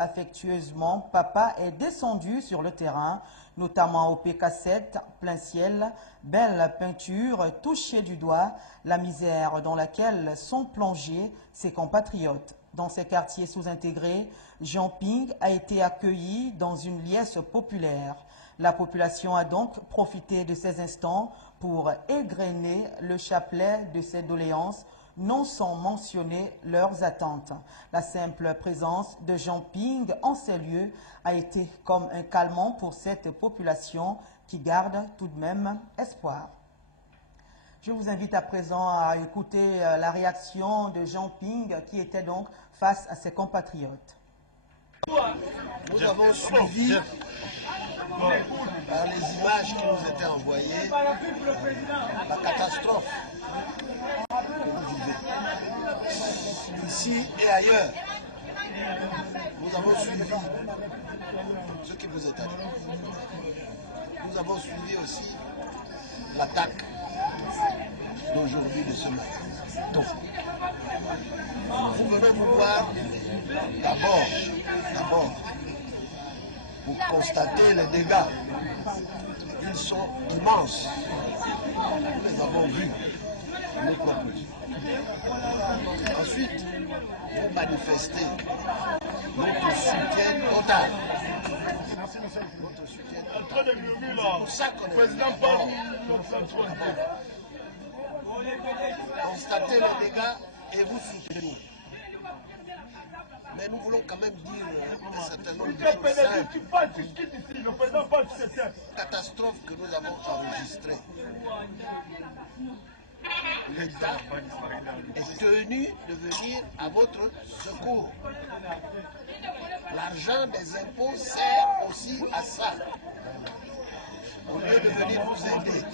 affectueusement, papa est descendu sur le terrain, notamment au PK7, plein ciel, belle peinture, touchée du doigt, la misère dans laquelle sont plongés ses compatriotes. Dans ces quartiers sous-intégrés, Jean Ping a été accueilli dans une liesse populaire. La population a donc profité de ces instants pour égrener le chapelet de ses doléances, non sans mentionner leurs attentes. La simple présence de Jean Ping en ces lieux a été comme un calmant pour cette population qui garde tout de même espoir. Je vous invite à présent à écouter la réaction de Jean Ping qui était donc face à ses compatriotes. Nous avons suivi par les images qui nous étaient envoyées la catastrophe que vous vivez ici et ailleurs. Nous avons suivi ce qui vous est arrivé. Nous avons suivi aussi l'attaque d'aujourd'hui, de ce matin. Donc, nous venons vous voir d'abord pour constater les dégâts. Ils sont immenses. Nous les avons vus. Nous proposons. Ensuite, vous manifestez notre soutien total. Notre soutien total. C'est pour ça qu'on est constatez les dégâts et vous soutenez. Mais nous voulons quand même dire un certain nombre de choses simples. Catastrophe que nous avons enregistrée. L'État est tenu de venir à votre secours. L'argent des impôts sert aussi à ça. Au lieu de venir vous aider,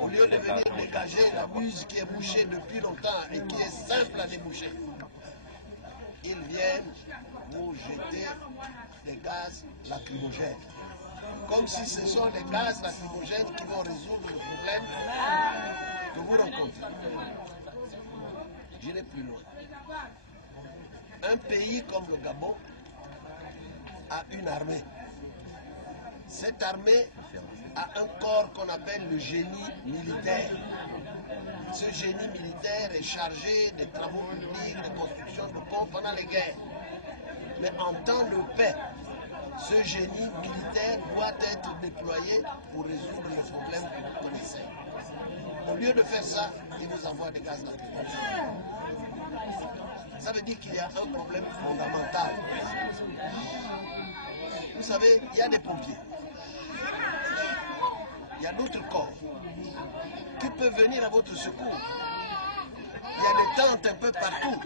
au lieu de venir dégager la buse qui est bouchée depuis longtemps et qui est simple à déboucher, ils viennent vous jeter des gaz lacrymogènes. Comme si ce sont des gaz lacrymogènes qui vont résoudre le problème que vous rencontrez. J'irai plus loin. Un pays comme le Gabon a une armée. Cette armée a un corps qu'on appelle le génie militaire. Ce génie militaire est chargé des travaux publics, de construction de ponts pendant les guerres. Mais en temps de paix, ce génie militaire doit être déployé pour résoudre les problèmes que vous connaissez. Au lieu de faire ça, il nous envoie des gaz lacrymogènes. Ça veut dire qu'il y a un problème fondamental. Vous savez, il y a des pompiers. Il y a d'autres corps qui peuvent venir à votre secours. Il y a des tentes un peu partout.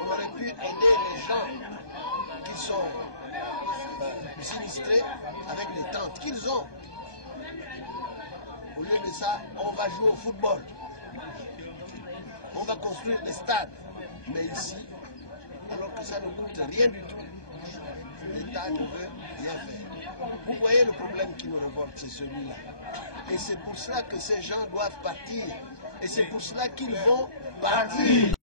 On aurait pu aider les gens qui sont sinistrés avec les tentes qu'ils ont. Au lieu de ça, on va jouer au football. On va construire des stades. Mais ici, alors que ça ne coûte rien du tout, l'État ne veut rien faire. Vous voyez le problème qui nous révolte, c'est celui-là. Et c'est pour cela que ces gens doivent partir. Et c'est pour cela qu'ils vont partir.